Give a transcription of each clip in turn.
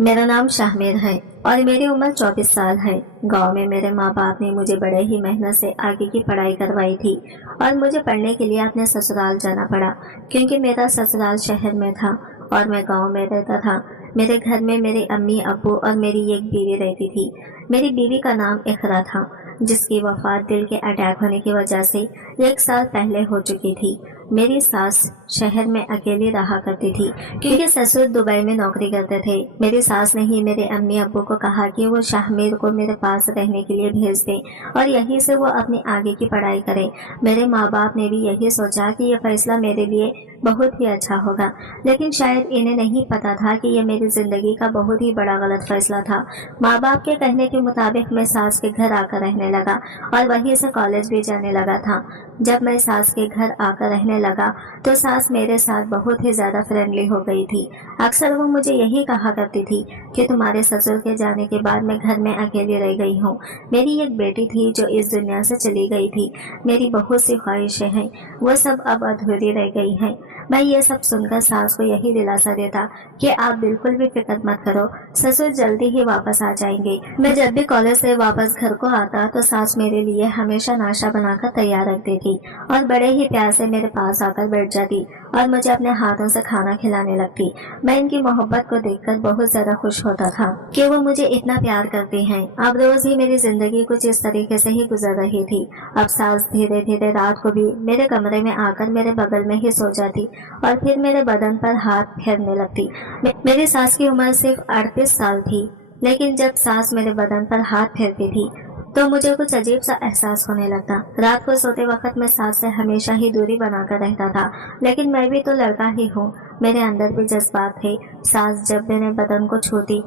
मेरा नाम शाहमेर है और मेरी उम्र 24 साल है। गांव में मेरे माँ बाप ने मुझे बड़े ही मेहनत से आगे की पढ़ाई करवाई थी और मुझे पढ़ने के लिए अपने ससुराल जाना पड़ा, क्योंकि मेरा ससुराल शहर में था और मैं गांव में रहता था। मेरे घर में मेरे अम्मी अब्बू और मेरी एक बीवी रहती थी। मेरी बीवी का नाम इकरा था, जिसकी वफात दिल के अटैक होने की वजह से 1 साल पहले हो चुकी थी। मेरी सास शहर में अकेली रहा करती थी, क्योंकि ससुर दुबई में नौकरी करते थे। मेरी सास ने ही मेरे अम्मी अब्बू को कहा कि वो शाहमेर को मेरे पास रहने के लिए भेज दें और यहीं से वो अपनी आगे की पढ़ाई करे। मेरे माँ बाप ने भी यही सोचा कि यह फैसला मेरे लिए बहुत ही अच्छा होगा, लेकिन शायद इन्हें नहीं पता था कि यह मेरी जिंदगी का बहुत ही बड़ा गलत फैसला था। माँ बाप के कहने के मुताबिक मैं सास के घर आकर रहने लगा और वहीं से कॉलेज भी जाने लगा था। जब मैं सास के घर आकर रहने लगा तो सास मेरे साथ बहुत ही ज्यादा फ्रेंडली हो गई थी। अक्सर वो मुझे यही कहा करती थी कि तुम्हारे ससुर के जाने के बाद मैं घर में अकेली रह गई हूँ। मेरी एक बेटी थी जो इस दुनिया से चली गई थी। मेरी बहुत सी ख्वाहिशें हैं, वो सब अब अधूरी रह गई हैं। मैं ये सब सुनकर सास को यही दिलासा देता कि आप बिल्कुल भी फिक्र मत करो, ससुर जल्दी ही वापस आ जाएंगे। मैं जब भी कॉलेज से वापस घर को आता तो सास मेरे लिए हमेशा नाश्ता बनाकर तैयार रख देती और बड़े ही प्यार से मेरे पास आकर बैठ जाती और मुझे अपने हाथों से खाना खिलाने लगती। मैं इनकी मोहब्बत को देखकर बहुत ज्यादा खुश होता था कि वो मुझे इतना प्यार करती हैं। अब रोज ही मेरी जिंदगी कुछ इस तरीके से ही गुजर रही थी। अब सास धीरे धीरे रात को भी मेरे कमरे में आकर मेरे बगल में ही सो जाती और फिर मेरे बदन पर हाथ फेरने लगती। मेरी सास की उम्र सिर्फ 38 साल थी, लेकिन जब सास मेरे बदन पर हाथ फेरती थी तो मुझे कुछ अजीब सा एहसास होने लगा। रात को सोते वक्त मैं सास से हमेशा ही दूरी बनाकर रहता था, लेकिन मैं भी तो लड़का ही हूँ, मेरे अंदर भी जज्बात थे। सास जब मेरे बदन को छूती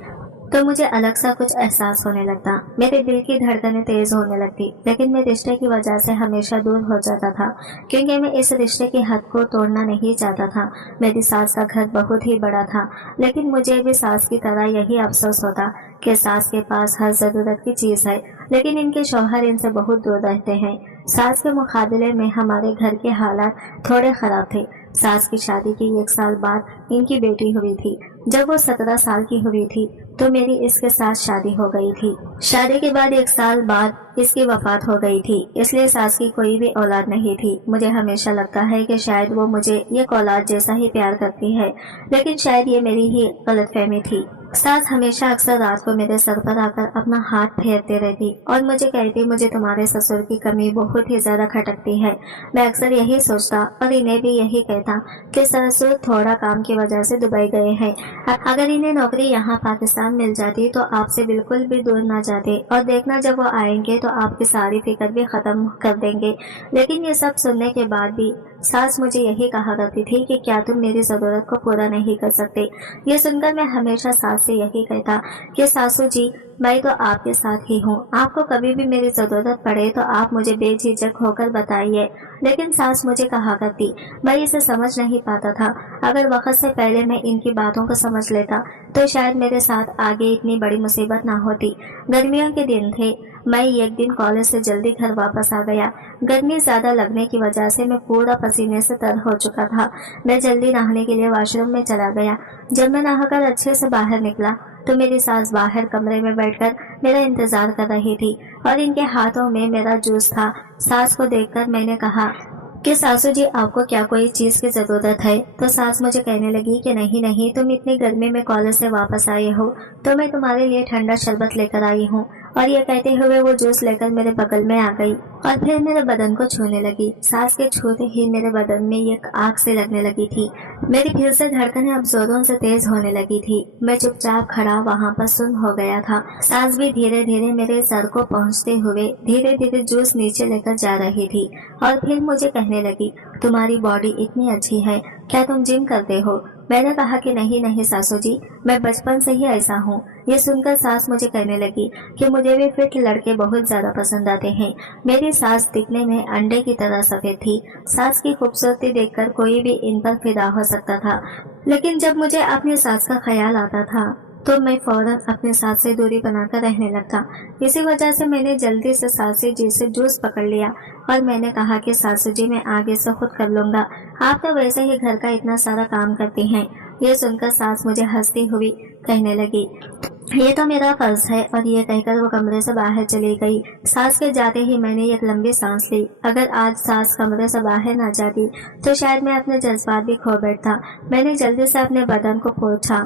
तो मुझे अलग सा कुछ एहसास होने लगता। मेरे दिल की धड़कनें तेज होने लगती, लेकिन मैं रिश्ते की वजह से हमेशा दूर हो जाता था, क्योंकि मैं इस रिश्ते की हद को तोड़ना नहीं चाहता था। मेरी सास का घर बहुत ही बड़ा था, लेकिन मुझे भी सास की तरह यही अफसोस होता कि सास के पास हर जरूरत की चीज है, लेकिन इनके शौहर इनसे बहुत दूर रहते हैं। सास के मुकाबले में हमारे घर के हालात थोड़े खराब थे। सास की शादी के 1 साल बाद इनकी बेटी हुई थी। जब वो 17 साल की हुई थी तो मेरी इसके साथ शादी हो गई थी। शादी के बाद 1 साल बाद इसकी वफात हो गई थी, इसलिए सास की कोई भी औलाद नहीं थी। मुझे हमेशा लगता है कि शायद वो मुझे एक औलाद जैसा ही प्यार करती है, लेकिन शायद ये मेरी ही गलतफहमी थी। सास हमेशा अक्सर रात को मेरे सर पर आकर अपना हाथ फेरते रहती और मुझे कहती मुझे तुम्हारे ससुर की कमी बहुत ही ज्यादा खटकती है। मैं अक्सर यही सोचता और इन्हें भी यही कहता कि ससुर थोड़ा काम की वजह से दुबई गए हैं। अगर इन्हें नौकरी यहाँ पाकिस्तान मिल जाती तो आपसे बिल्कुल भी दूर ना जाते और देखना जब वो आएंगे तो आपकी सारी फिक्र भी खत्म कर देंगे। लेकिन ये सब सुनने के बाद भी सास मुझे यही कहा करती थी कि क्या तुम मेरी जरूरत को पूरा नहीं कर सकते। ये सुनकर मैं हमेशा सास से यही कहता कि सासू जी, मैं तो आपके साथ ही हूँ, आपको कभी भी मेरी जरूरत पड़े तो आप मुझे बेझिझक होकर बताइए। लेकिन सास मुझे कहा करती, मैं इसे समझ नहीं पाता था। अगर वक्त से पहले मैं इनकी बातों को समझ लेता तो शायद मेरे साथ आगे इतनी बड़ी मुसीबत ना होती। गर्मियों के दिन थे। मैं एक दिन कॉलेज से जल्दी घर वापस आ गया। गर्मी ज्यादा लगने की वजह से मैं पूरा पसीने से तर हो चुका था। मैं जल्दी नहाने के लिए वॉशरूम में चला गया। जब मैं नहाकर अच्छे से बाहर निकला तो मेरी सास बाहर कमरे में बैठकर मेरा इंतजार कर रही थी और इनके हाथों में मेरा जूस था। सास को देखकर मैंने कहा कि सासू जी, आपको क्या कोई चीज की जरूरत है? तो सास मुझे कहने लगी कि नहीं नहीं, तुम इतनी गर्मी में कॉलेज से वापस आए हो तो मैं तुम्हारे लिए ठंडा शरबत लेकर आई हूँ। और ये कहते हुए वो जूस लेकर मेरे बगल में आ गई और फिर मेरे बदन को छूने लगी। सास के छूते ही मेरे बदन में एक आग से लगने लगी थी। मेरी फिर से धड़कनें अब जोरों से तेज होने लगी थी। मैं चुपचाप खड़ा वहाँ पर सुन्न हो गया था। सास भी धीरे धीरे मेरे सर को पहुँचते हुए धीरे धीरे जूस नीचे लेकर जा रही थी और फिर मुझे कहने लगी, तुम्हारी बॉडी इतनी अच्छी है, क्या तुम जिम करते हो? मैंने कहा कि नहीं नहीं सासू जी, मैं बचपन से ही ऐसा हूँ। ये सुनकर सास मुझे कहने लगी कि मुझे भी फिट लड़के बहुत ज्यादा पसंद आते हैं। मेरी सास दिखने में अंडे की तरह सफेद थी। सास की खूबसूरती देखकर कोई भी इन पर फिदा हो सकता था, लेकिन जब मुझे अपनी सास का ख्याल आता था तो मैं फौरन अपने सास से दूरी बनाकर रहने लगा। इसी वजह से मैंने जल्दी से सासू जी से जूस पकड़ लिया और मैंने कहा कि सासू जी, मैं आगे से खुद कर लूंगा, आप तो वैसे ही घर का इतना सारा काम करती हैं, ये सुनकर सास मुझे हंसती हुई कहने लगी, ये तो मेरा फर्ज है। और ये कहकर वो कमरे से बाहर चली गई। सास के जाते ही मैंने एक लंबी सांस ली। अगर आज सास कमरे से बाहर ना जाती तो शायद मैं अपने जज्बात भी खो बैठता। मैंने जल्दी से अपने बदन को पोंछा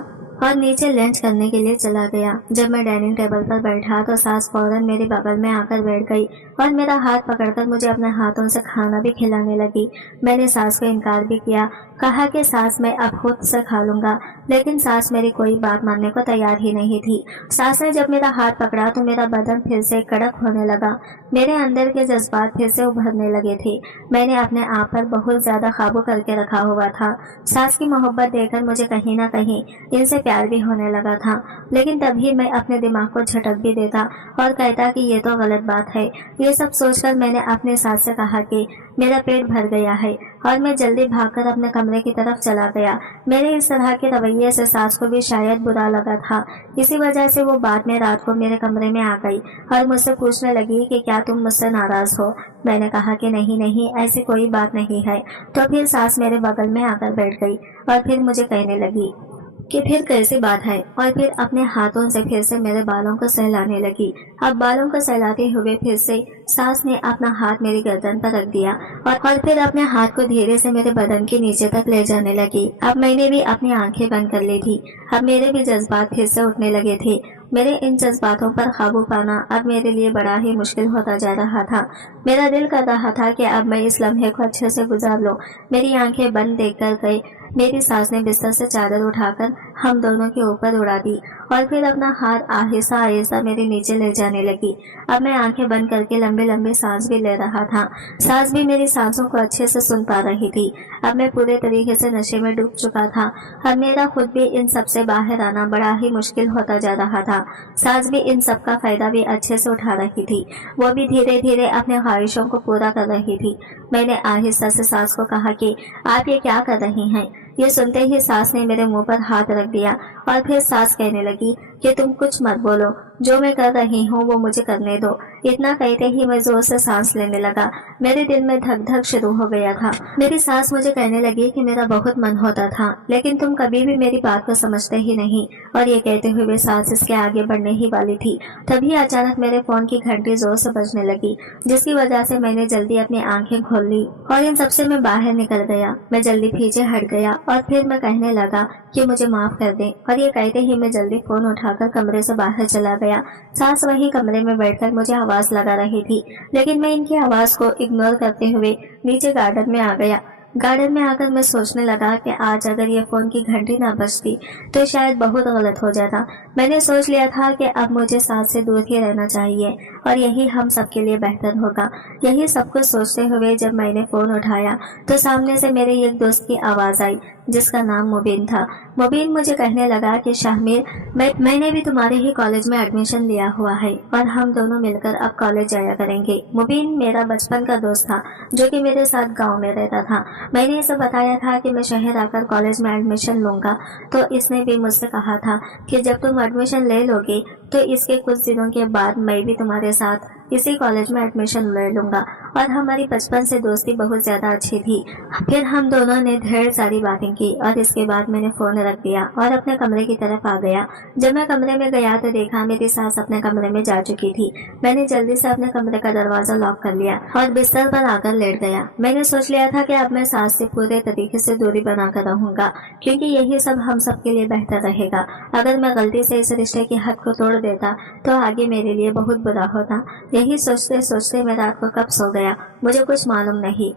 और नीचे लंच करने के लिए चला गया। जब मैं डाइनिंग टेबल पर बैठा तो सास फौरन मेरे बगल में आकर बैठ गई और मेरा हाथ पकड़कर मुझे अपने हाथों से खाना भी खिलाने लगी। मैंने सास को इनकार भी किया, कहा कि सास मैं अब खुद से खा लूंगा, लेकिन सास मेरी कोई बात मानने को तैयार ही नहीं थी। सास ने जब मेरा हाथ पकड़ा तो मेरा बदन फिर से कड़क होने लगा। मेरे अंदर के जज्बात फिर से उभरने लगे थे। मैंने अपने आप पर बहुत ज्यादा काबू करके रखा हुआ था। सास की मोहब्बत देखकर मुझे कहीं ना कहीं इनसे प्यार भी होने लगा था, लेकिन तभी मैं अपने दिमाग को झटक भी देता और कहता कि ये तो गलत बात है। ये सब सोचकर मैंने अपने सास से कहा कि मेरा पेट भर गया है और मैं जल्दी भागकर अपने कमरे की तरफ चला गया। मेरे इस तरह के रवैये से सास को भी शायद बुरा लगा था। इसी वजह से वो बाद में रात को मेरे कमरे में आ गई और मुझसे पूछने लगी कि क्या तुम मुझसे नाराज हो। मैंने कहा कि नहीं नहीं, ऐसी कोई बात नहीं है। तो फिर सास मेरे बगल में आकर बैठ गई और फिर मुझे कहने लगी कि फिर कैसी बात है, और फिर अपने हाथों से फिर से मेरे बालों को सहलाने लगी। अब बालों को सहलाते हुए फिर से सास ने अपना हाथ मेरी गर्दन पर रख दिया और फिर अपने हाथ को धीरे से मेरे बदन के नीचे तक ले जाने लगी। अब मैंने भी अपनी आंखें बंद कर ली थी। अब मेरे भी जज्बात फिर से उठने लगे थे। मेरे इन जज्बातों पर काबू पाना अब मेरे लिए बड़ा ही मुश्किल होता जा रहा था। मेरा दिल कर रहा था कि अब मैं इस लम्हे को अच्छे से गुजार लूं। मेरी आंखें बंद देखकर गई मेरी सास ने बिस्तर से चादर उठाकर हम दोनों के ऊपर उड़ा दी और फिर अपना हाथ आहिस्ता आहिस्ता मेरे नीचे ले जाने लगी। अब मैं आंखें बंद करके लंबे लंबे सांस भी ले रहा था। सास भी मेरी सांसों को अच्छे से सुन पा रही थी। अब मैं पूरे तरीके से नशे में डूब चुका था। अब मेरा खुद भी इन सब से बाहर आना बड़ा ही मुश्किल होता जा रहा था। सास भी इन सब का फायदा भी अच्छे से उठा रही थी। वो भी धीरे धीरे अपने ख्वाहिशों को पूरा कर रही थी। मैंने आहिस्ता से सास को कहा कि आप ये क्या कर रही हैं। ये सुनते ही सास ने मेरे मुंह पर हाथ रख दिया और फिर सास कहने लगी कि तुम कुछ मत बोलो, जो मैं कर रही हूँ वो मुझे करने दो। इतना कहते ही मैं जोर से सांस लेने लगा। मेरे दिल में धक धक शुरू हो गया था। मेरी सास मुझे कहने लगी कि मेरा बहुत मन होता था, लेकिन तुम कभी भी मेरी बात को समझते ही नहीं। और ये कहते हुए सास इसके आगे बढ़ने ही वाली थी, तभी अचानक मेरे फोन की घंटी जोर से बजने लगी, जिसकी वजह से मैंने जल्दी अपनी आंखें खोल ली और इन सबसे मैं बाहर निकल गया। मैं जल्दी पीछे हट गया और फिर मैं कहने लगा कि मुझे माफ कर दें, और ये कहते ही मैं जल्दी फोन उठाकर कमरे से बाहर चला गया। सास वही कमरे में बैठकर मुझे आवाज लगा रही थी, लेकिन मैं इनकी आवाज को इग्नोर करते हुए नीचे गार्डन में आ गया। गार्डन में आकर मैं सोचने लगा कि आज अगर ये फोन की घंटी ना बजती तो शायद बहुत गलत हो जाता। मैंने सोच लिया था कि अब मुझे सास से दूर ही रहना चाहिए और यही हम सबके लिए बेहतर होगा। यही सब कुछ सोचते हुए जब मैंने फोन उठाया तो सामने से मेरे एक दोस्त की आवाज आई, जिसका नाम मुबीन था। मुबीन मुझे कहने लगा कि शाहमीर, मैंने भी तुम्हारे ही कॉलेज में एडमिशन लिया हुआ है और हम दोनों मिलकर अब कॉलेज जाया करेंगे। मुबीन मेरा बचपन का दोस्त था जो कि मेरे साथ गांव में रहता था। मैंने इसे बताया था कि मैं शहर आकर कॉलेज में एडमिशन लूंगा, तो इसने भी मुझसे कहा था कि जब तुम एडमिशन ले लोगे तो इसके कुछ दिनों के बाद मैं भी तुम्हारे साथ इसी कॉलेज में एडमिशन ले लूंगा। और हमारी बचपन से दोस्ती बहुत ज्यादा अच्छी थी। फिर हम दोनों ने ढेर सारी बातें की और इसके बाद मैंने फोन रख दिया और अपने कमरे की तरफ आ गया। जब मैं कमरे में गया तो देखा मेरी सास अपने कमरे में जा चुकी थी। मैंने जल्दी से अपने कमरे का दरवाजा लॉक कर लिया और बिस्तर पर आकर लेट गया। मैंने सोच लिया था कि अब मैं सास से पूरे तरीके से दूरी बनाकर रहूंगा, क्योंकि यही सब हम सबके लिए बेहतर रहेगा। अगर मैं गलती से इस रिश्ते की हद को तोड़ देता तो आगे मेरे लिए बहुत बुरा होता। यही सोचते सोचते मैं रात को कब सो गया मुझे कुछ मालूम नहीं।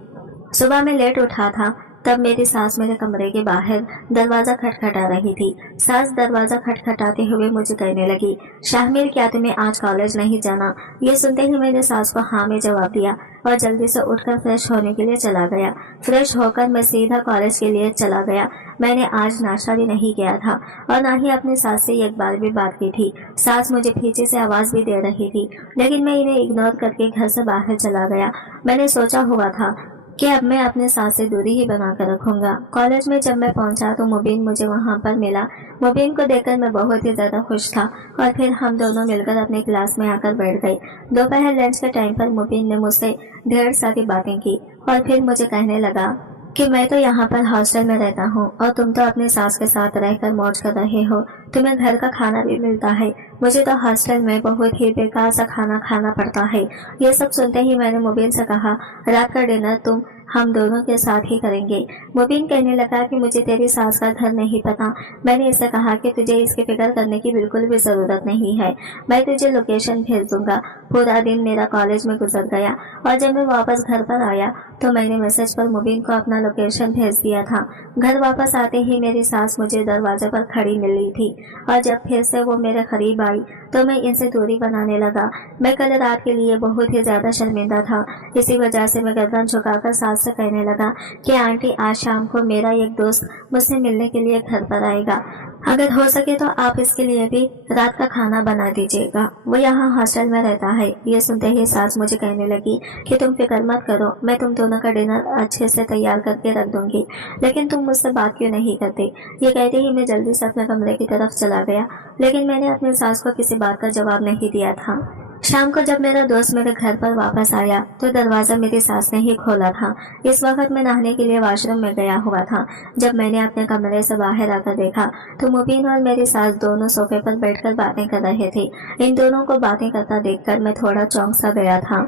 सुबह में लेट उठा था तब मेरी सास मेरे कमरे के बाहर दरवाजा खटखटा रही थी। सास दरवाजा खटखटाते हुए मुझे कहने लगी, शाहमीर, क्या तुम्हें आज कॉलेज नहीं जाना? ये सुनते ही मैंने सास को हाँ में जवाब दिया और जल्दी से उठकर फ्रेश होने के लिए चला गया। फ्रेश होकर मैं सीधा कॉलेज के लिए चला गया। मैंने आज नाश्ता भी नहीं किया था और ना ही अपनी सास से एक बार भी बात की थी। सास मुझे पीछे से आवाज भी दे रही थी, लेकिन मैं इन्हें इग्नोर करके घर से बाहर चला गया। मैंने सोचा हुआ था कि अब मैं अपने सास से दूरी ही बना कर रखूंगा। कॉलेज में जब मैं पहुंचा तो मुबीन मुझे वहां पर मिला। मुबीन को देखकर मैं बहुत ही ज्यादा खुश था और फिर हम दोनों मिलकर अपने क्लास में आकर बैठ गए। दोपहर लंच के टाइम पर मुबीन ने मुझसे ढेर सारी बातें की और फिर मुझे कहने लगा कि मैं तो यहाँ पर हॉस्टल में रहता हूँ और तुम तो अपनी सास के साथ रहकर मौज कर रहे हो, तुम्हें घर का खाना भी मिलता है, मुझे तो हॉस्टल में बहुत ही बेकार सा खाना खाना पड़ता है। ये सब सुनते ही मैंने मुबीन से कहा, रात का डिनर तुम हम दोनों के साथ ही करेंगे। मुबीन कहने लगा कि मुझे तेरी सास का घर नहीं पता। मैंने इससे कहा कि तुझे इसकी फिक्र करने की बिल्कुल भी ज़रूरत नहीं है, मैं तुझे लोकेशन भेज दूंगा। पूरा दिन मेरा कॉलेज में गुजर गया और जब मैं वापस घर पर आया तो मैंने मैसेज पर मुबीन को अपना लोकेशन भेज दिया था। घर वापस आते ही मेरी सास मुझे दरवाजे पर खड़ी मिली थी और जब फिर से वो मेरे करीब आई तो मैं इनसे दूरी बनाने लगा। मैं कल रात के लिए बहुत ही ज़्यादा शर्मिंदा था। इसी वजह से मैं गर्दन झुकाकर सास से कहने लगा कि आंटी, आज शाम को मेरा एक दोस्त मुझसे मिलने के लिए घर पर आएगा, अगर हो सके तो आप इसके लिए भी रात का खाना बना दीजिएगा, वो यहाँ हॉस्टल में रहता है। ये सुनते ही सास मुझे कहने लगी कि तुम फिक्र मत करो, मैं तुम दोनों का डिनर अच्छे से तैयार करके रख दूंगी, लेकिन तुम मुझसे बात क्यों नहीं करते। ये कहते ही मैं जल्दी से अपने कमरे की तरफ चला गया, लेकिन मैंने अपनी सास को किसी बात का जवाब नहीं दिया था। शाम को जब मेरा दोस्त मेरे घर पर वापस आया तो दरवाज़ा मेरी सास ने ही खोला था। इस वक्त मैं नहाने के लिए वॉशरूम में गया हुआ था। जब मैंने अपने कमरे से बाहर आकर देखा तो मुबीन और मेरी सास दोनों सोफे पर बैठकर बातें कर रहे थे। इन दोनों को बातें करता देखकर मैं थोड़ा चौंक सा गया था।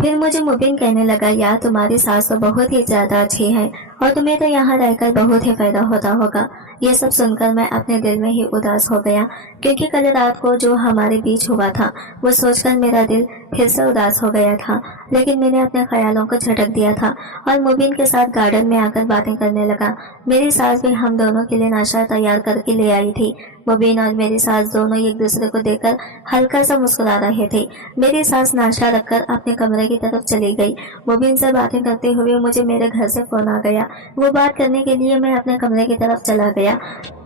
फिर मुझे मुबीन कहने लगा, यार तुम्हारी सास तो बहुत ही ज़्यादा अच्छी है और तुम्हें तो यहाँ रहकर बहुत ही फायदा होता होगा। ये सब सुनकर मैं अपने दिल में ही उदास हो गया, क्योंकि कल रात को जो हमारे बीच हुआ था वो सोचकर मेरा दिल फिर से उदास हो गया था। लेकिन मैंने अपने ख्यालों को झटक दिया था और मुबीन के साथ गार्डन में आकर बातें करने लगा। मेरी सास भी हम दोनों के लिए नाश्ता तैयार करके ले आई थी। मुबीन और मेरी सास दोनों एक दूसरे को देखकर हल्का सा मुस्कुरा रहे थे। मेरी सास नाश्ता रखकर अपने कमरे की तरफ चली गई। मुबीन से बातें करते हुए मुझे मेरे घर से फोन आ गया। वो बात करने के लिए मैं अपने कमरे की तरफ चला गया।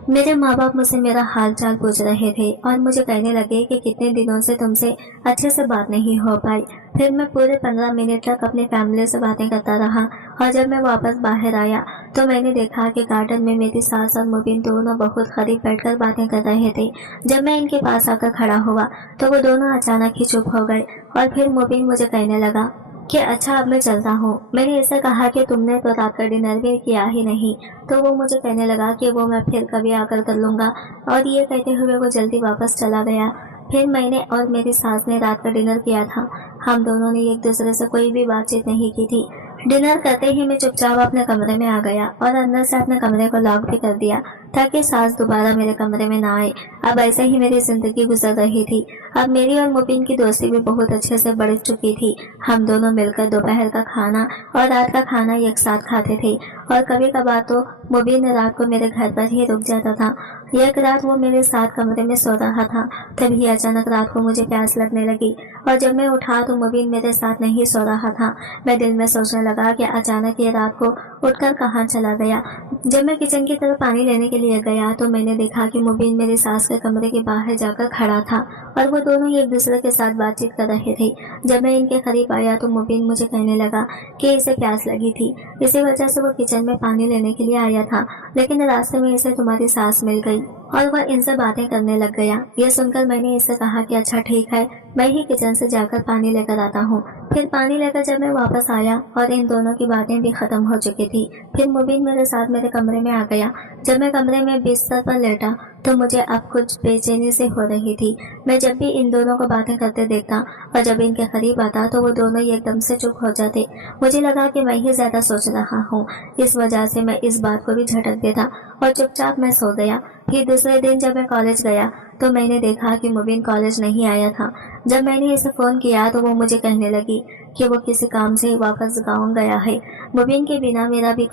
मेरे माँ बाप मुझसे मेरा हाल चाल पूछ रहे थे और मुझे कहने लगे कि कितने दिनों से तुमसे अच्छे से बात नहीं हो पाई। फिर मैं पूरे 15 मिनट तक अपनी फैमिली से बातें करता रहा और जब मैं वापस बाहर आया तो मैंने देखा कि गार्डन में मेरी सास और मुबीन दोनों बहुत करीब बैठकर बातें कर रहे थे। जब मैं इनके पास आकर खड़ा हुआ तो वो दोनों अचानक ही चुप हो गए और फिर मुबीन मुझे कहने लगा कि अच्छा, अब मैं चलता हूँ। मैंने ऐसा कहा कि तुमने तो रात का डिनर भी किया ही नहीं, तो वो मुझे कहने लगा कि वो मैं फिर कभी आकर कर लूँगा, और ये कहते हुए वो जल्दी वापस चला गया। फिर मैंने और मेरी सास ने रात का डिनर किया था। हम दोनों ने एक दूसरे से कोई भी बातचीत नहीं की थी। डिनर करते ही मैं चुपचाप अपने कमरे में आ गया और अंदर से अपने कमरे को लॉक भी कर दिया ताकि सास दोबारा मेरे कमरे में ना आए। अब ऐसे ही मेरी जिंदगी गुजर रही थी। अब मेरी और मुबीन की दोस्ती भी बहुत अच्छे से बढ़ चुकी थी। हम दोनों मिलकर दोपहर का खाना और रात का खाना एक साथ खाते थे और कभी कभार तो मुबीन रात को मेरे घर पर ही रुक जाता था। एक रात वो मेरे साथ कमरे में सो रहा था, तभी अचानक रात को मुझे प्यास लगने लगी और जब मैं उठा तो मुबीन मेरे साथ नहीं सो रहा था। मैं दिल में सोचने लगा कि अचानक ये रात को उठकर कहाँ चला गया। जब मैं किचन की तरफ पानी लेने के लिए गया तो मैंने देखा कि मुबीन मेरी सास के कमरे के बाहर जाकर खड़ा था और वो दोनों एक दूसरे के साथ बातचीत कर रहे थे। जब मैं इनके करीब आया तो मुबीन मुझे कहने लगा कि इसे प्यास लगी थी, इसी वजह से वो किचन में पानी लेने के लिए आया था, लेकिन रास्ते में इसे तुम्हारी सास मिल गई और वह इनसे बातें करने लग गया। यह सुनकर मैंने इससे कहा कि अच्छा ठीक है, मैं ही किचन से जाकर पानी लेकर आता हूँ। फिर पानी लेकर जब मैं वापस आया और इन दोनों की बातें भी खत्म हो चुकी थी, फिर मुबीन मेरे साथ मेरे कमरे में आ गया। जब मैं कमरे में बिस्तर पर लेटा तो मुझे अब कुछ बेचैनी से हो रही थी। मैं जब भी इन दोनों को बातें करते देखता और जब इनके करीब आता तो वो दोनों एकदम से चुप हो जाते। मुझे लगा कि मैं ही ज्यादा सोच रहा हूँ, इस वजह से मैं इस बात को भी झटक देता और चुपचाप मैं सो गया। फिर दूसरे दिन जब मैं कॉलेज गया तो मैंने देखा कि मुबीन कॉलेज नहीं आया था। जब मैंने इसे फ़ोन किया तो वो मुझे कहने लगी कि वो किसी काम से वापस गाँव गया है। मुबीन के बिना मेरा भी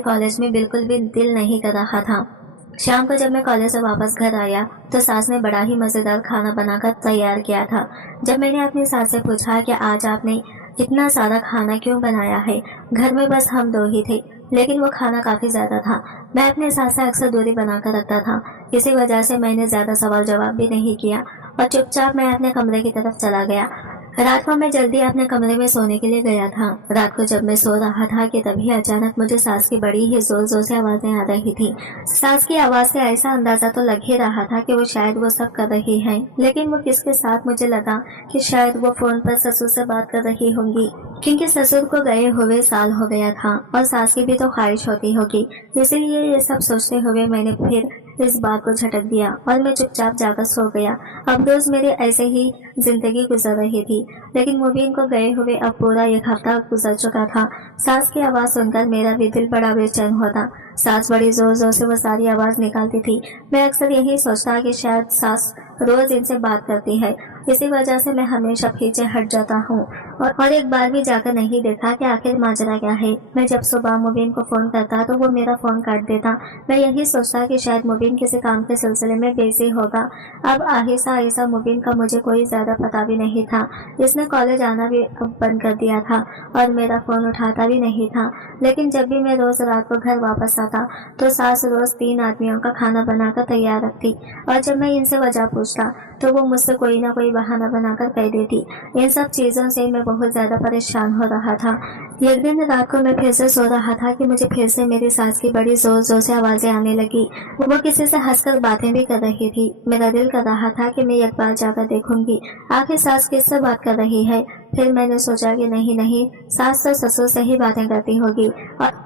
कॉलेज में बिल्कुल भी दिल नहीं कर रहा था। शाम को जब मैं कॉलेज से वापस घर आया तो सास ने बड़ा ही मज़ेदार खाना बनाकर तैयार किया था। जब मैंने अपनी सास से पूछा कि आज आपने इतना सारा खाना क्यों बनाया है, घर में बस हम दो ही थे, लेकिन वो खाना काफ़ी ज़्यादा था। मैं अपने सास से अक्सर दूरी बनाकर रखता था, इसी वजह से मैंने ज़्यादा सवाल जवाब भी नहीं किया और चुपचाप मैं अपने कमरे की तरफ चला गया। रात को मैं जल्दी अपने कमरे में सोने के लिए गया था। रात को जब मैं सो रहा था कि तभी अचानक मुझे सास की बड़ी ही जोर जोर से आवाजें आ रही थी। सास की आवाज से ऐसा अंदाजा तो लग ही रहा था कि वो शायद वो सब कर रही है, लेकिन वो किसके साथ मुझे लगा कि शायद वो फोन पर ससुर से बात कर रही होंगी, क्योंकि ससुर को गए हुए साल हो गया था और सास की भी तो ख्वाहिश होती होगी। इसीलिए ये सब सोचते हुए मैंने फिर इस बात को झटक दिया और मैं चुपचाप जाकर सो गया। अब रोज मेरी ऐसे ही जिंदगी गुजर रही थी, लेकिन मुबीन को गए हुए अब पूरा एक हफ्ता गुजर चुका था। सास की आवाज सुनकर मेरा भी दिल बड़ा बेचैन होता। सास बड़ी जोर जोर से वो सारी आवाज निकालती थी। मैं अक्सर यही सोचता कि शायद सास रोज इनसे बात करती है, इसी वजह से मैं हमेशा पीछे हट जाता हूँ और एक बार भी जाकर नहीं देखा कि आखिर माजरा क्या है। मैं जब सुबह मुबीन को फोन करता तो वो मेरा फोन काट देता। मैं यही सोचता कि शायद मुबीन किसी काम के सिलसिले में बिजी होगा। अब आहिस्ता आहिस्ता मुबीन का मुझे कोई ज्यादा पता भी नहीं था। इसने कॉलेज आना भी अब बंद कर दिया था और मेरा फोन उठाता भी नहीं था। लेकिन जब भी मैं रोज रात को घर वापस आता तो सास रोज 3 आदमियों का खाना बनाकर तैयार रखती और जब मैं इनसे वजह पूछता तो वो मुझसे कोई ना कोई बहाना बनाकर कह देती। इन सब चीजों से मैं बहुत ज्यादा परेशान हो रहा था। एक दिन रात को मैं फिर से सो रहा था कि मुझे फिर से मेरी सास की बड़ी जोर जोर से आवाजें आने लगी। वो किसी से हंसकर बातें भी कर रही थी। मेरा दिल कर रहा था कि मैं एक बार जाकर देखूंगी आखिर सास किससे बात कर रही है। फिर मैंने सोचा कि नहीं, सास तो ससुर से ही बातें करती होगी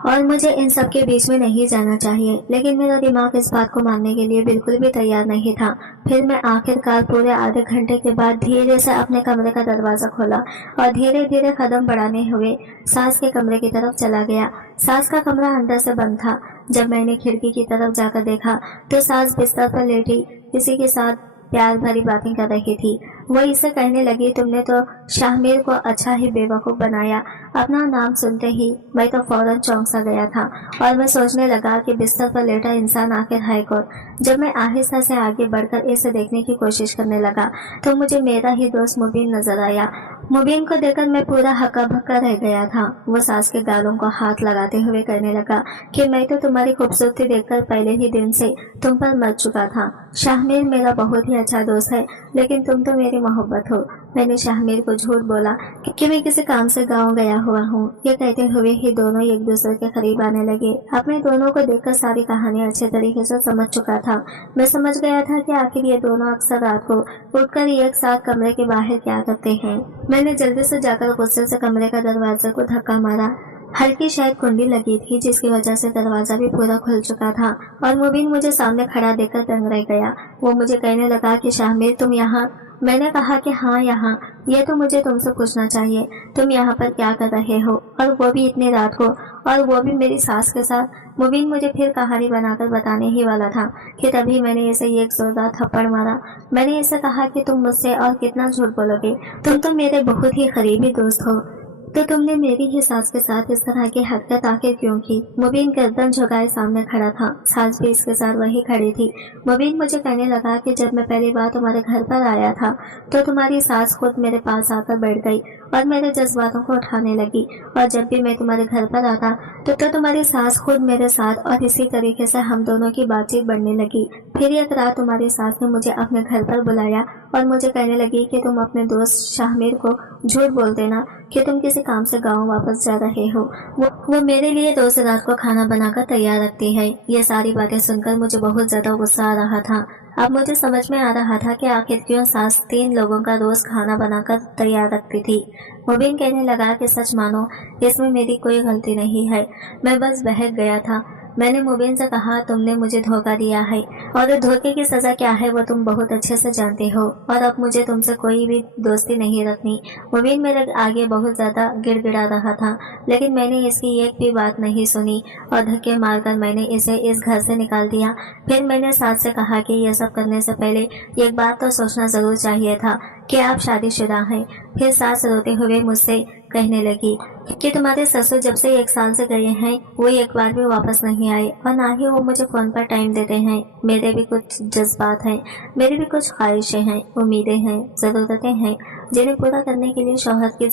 और मुझे इन सब के बीच में नहीं जाना चाहिए। लेकिन मेरा दिमाग इस बात को मानने के लिए बिल्कुल भी तैयार नहीं था। फिर मैं आखिरकार पूरे आधे घंटे के बाद धीरे से अपने कमरे का दरवाजा खोला और धीरे धीरे कदम बढ़ाने हुए सास के कमरे की तरफ चला गया। सास का कमरा अंदर से बंद था। जब मैंने खिड़की की तरफ जाकर देखा तो सास बिस्तर पर लेटी किसी के साथ प्यार भरी बातें कर रही थी। वो इसे कहने लगी, तुमने तो शाहमीर को अच्छा ही बेवकूफ बनाया। अपना नाम सुनते ही मैं तो फौरन चौंक सा गया था और मैं सोचने लगा कि बिस्तर पर लेटा इंसान आखिर है कौन। जब मैं आहिस्ता से आगे बढ़कर इसे देखने की कोशिश करने लगा तो मुझे मेरा ही दोस्त मुबीन नजर आया। मुबीन को देखकर मैं पूरा हक्का भक्का रह गया था। वो सास के गालों को हाथ लगाते हुए कहने लगा कि मैं तो तुम्हारी खूबसूरती देखकर पहले ही दिन से तुम पर मर चुका था। शाहमीर मेरा बहुत ही अच्छा दोस्त है, लेकिन तुम तो मेरी मोहब्बत हो। मैंने शाहमीर को झूठ बोला कि मैं किसी काम से गांव गया हुआ हूँ। ये कहते हुए ही दोनों एक दूसरे के करीब आने लगे। अपने दोनों को देखकर सारी कहानी अच्छे तरीके से समझ चुका था। मैं समझ गया था कि आखिर ये दोनों अक्सर रात को उठकर एक साथ कमरे के बाहर क्या करते हैं। मैंने जल्दी से जाकर गुस्से से कमरे का दरवाजे को धक्का मारा। हल्की शायद कुंडी लगी थी जिसकी वजह से दरवाजा भी पूरा खुल चुका था और मुबीन मुझे सामने खड़ा देखकर दंग रह गया। वो मुझे कहने लगा कि शाहमीर तुम यहाँ। मैंने कहा कि हाँ यहाँ। ये तो मुझे तुमसे पूछना चाहिए, तुम यहाँ पर क्या कर रहे हो, और वो भी इतनी रात को, और वो भी मेरी सास के साथ। मुबीन मुझे फिर कहानी बनाकर बताने ही वाला था कि तभी मैंने इसे एक जोरदार थप्पड़ मारा। मैंने इसे कहा कि तुम मुझसे और कितना झूठ बोलोगे, तुम तो मेरे बहुत ही करीबी दोस्त हो, तो तुमने मेरी ही सास के साथ इस तरह की हरकत आखिर क्यों की। मुबीन गर्दन झुकाए सामने खड़ा था। सास भी इसके साथ वही खड़ी थी। मुबीन मुझे कहने लगा कि जब मैं पहली बार तुम्हारे घर पर आया था तो तुम्हारी सास खुद मेरे पास आकर बैठ गई और मेरे जज्बातों को उठाने लगी, और जब भी मैं तुम्हारे घर पर आता तो तुम्हारी सास खुद मेरे साथ, और इसी तरीके से हम दोनों की बातचीत बढ़ने लगी। फिर एक रात तुम्हारी सास ने मुझे अपने घर पर बुलाया और मुझे कहने लगी कि तुम अपने दोस्त शाहमीर को झूठ बोल देना कि तुम किसी काम से गांव वापस जा रहे हो। वो मेरे लिए रोज रात को खाना बनाकर तैयार रखती है। ये सारी बातें सुनकर मुझे बहुत ज्यादा गुस्सा आ रहा था। अब मुझे समझ में आ रहा था कि आखिर क्यों सास 3 लोगों का रोज खाना बनाकर तैयार रखती थी। मुबीन कहने लगा कि सच मानो इसमें मेरी कोई गलती नहीं है, मैं बस बहक गया था। मैंने मुबीन से कहा, तुमने मुझे धोखा दिया है और धोखे की सजा क्या है वो तुम बहुत अच्छे से जानते हो, और अब मुझे तुमसे कोई भी दोस्ती नहीं रखनी। मुबीन मेरे आगे बहुत ज्यादा गिड़गिड़ा रहा था, लेकिन मैंने इसकी एक भी बात नहीं सुनी और धक्के मारकर मैंने इसे इस घर से निकाल दिया। फिर मैंने सास से कहा कि यह सब करने से पहले एक बात तो सोचना जरूर चाहिए था कि आप शादीशुदा हैं। फिर सास रोते हुए मुझसे कहने लगी कि तुम्हारे ससुर जब से 1 साल से गए हैं वो एक बार भी वापस नहीं आए, और ना ही वो मुझे फोन पर टाइम देते हैं। मेरे भी कुछ जज्बात हैं, मेरी भी कुछ ख्वाहिशें हैं, उम्मीदें हैं, ज़रूरतें हैं जिन्हें पूरा करने के लिए शौहर की